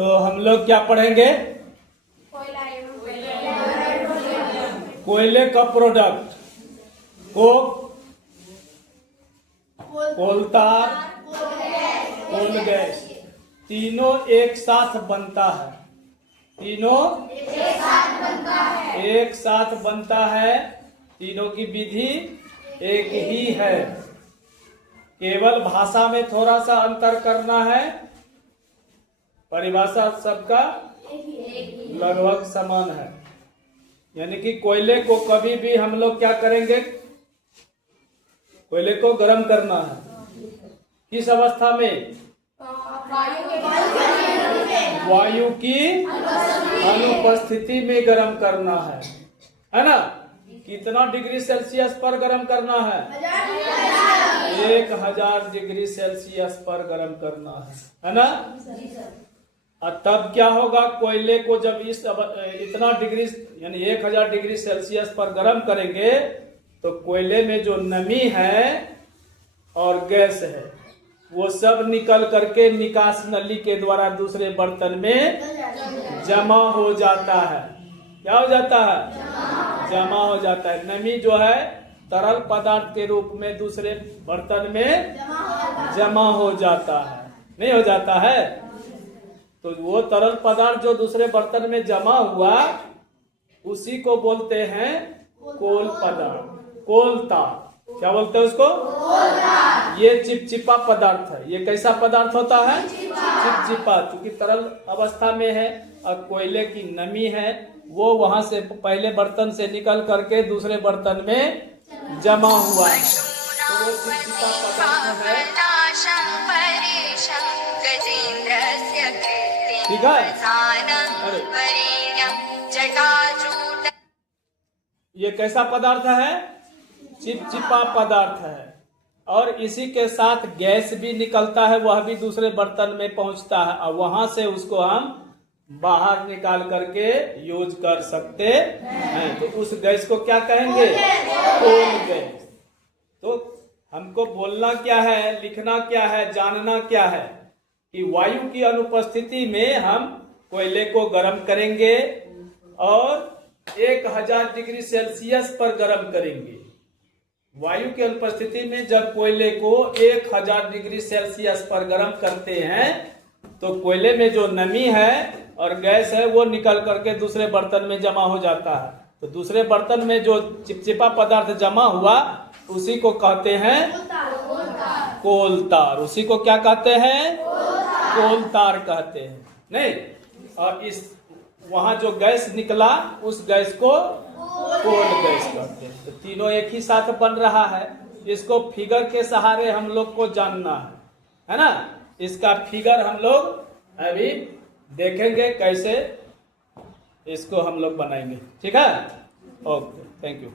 तो हम लोग क्या पढ़ेंगे? कोयले का प्रोडक्ट कोक, कोलतार, कोल गैस, तीनों एक साथ बनता है। तीनों एक साथ बनता है। तीनों की विधि एक ही है, केवल भाषा में थोड़ा सा अंतर करना है। परिभाषा सबका लगभग समान है। यानी कि कोयले को कभी भी हम लोग क्या करेंगे? कोयले को गर्म करना है। किस अवस्था में? वायु की अनुपस्थिति में गर्म करना है ना? कितना डिग्री सेल्सियस पर गर्म करना है? 1000 डिग्री सेल्सियस पर गर्म करना है ना? और तब क्या होगा? कोयले को जब इतना डिग्री यानी 1000 डिग्री सेल्सियस पर गर्म करेंगे तो कोयले में जो नमी है और गैस है वो सब निकल करके निकास नली के द्वारा दूसरे बर्तन में जमा हो जाता है। क्या हो जाता है? जमा हो जाता है। नमी जो है तरल पदार्थ के रूप में दूसरे बर्तन में जमा हो जाता है। नहीं हो जाता है? तो वो तरल पदार्थ जो दूसरे बर्तन में जमा हुआ उसी को बोलते हैं कोल पदार्थ, कोलतार। क्या बोलते हैं उसको? ये चिपचिपा पदार्थ है। ये कैसा पदार्थ होता है? चिपचिपा। क्योंकि तरल अवस्था में है और कोयले की नमी है, वो वहां से पहले बर्तन से निकल करके दूसरे बर्तन में जमा हुआ है, तो वो चिपचिपा पदार्थ है। ठीक है? ये कैसा पदार्थ है? चिपचिपा पदार्थ है। और इसी के साथ गैस भी निकलता है, वह भी दूसरे बर्तन में पहुंचता है और वहां से उसको हम बाहर निकाल करके यूज कर सकते हैं। तो उस गैस को क्या कहेंगे? Coal gas. तो हमको बोलना क्या है, लिखना क्या है, जानना क्या है कि वायु की अनुपस्थिति में हम कोयले को गर्म करेंगे और 1000 डिग्री सेल्सियस पर गर्म करेंगे। वायु की अनुपस्थिति में जब कोयले को 1000 डिग्री सेल्सियस पर गर्म करते हैं तो कोयले में जो नमी है और गैस है वो निकल करके दूसरे बर्तन में जमा हो जाता है। तो दूसरे बर्तन में जो चिपचिपा पदार्थ जमा हुआ उसी को कहते हैं कोलतार। उसी को क्या कहते हैं? कोलतार कहते हैं। नहीं, और इस वहां जो गैस निकला उस गैस को कोल गैस कहते हैं। तो तीनों एक ही साथ बन रहा है। इसको फिगर के सहारे हम लोग को जानना है ना? इसका फिगर हम लोग अभी देखेंगे कैसे इसको हम लोग बनाएंगे। ठीक है? Okay, thank you.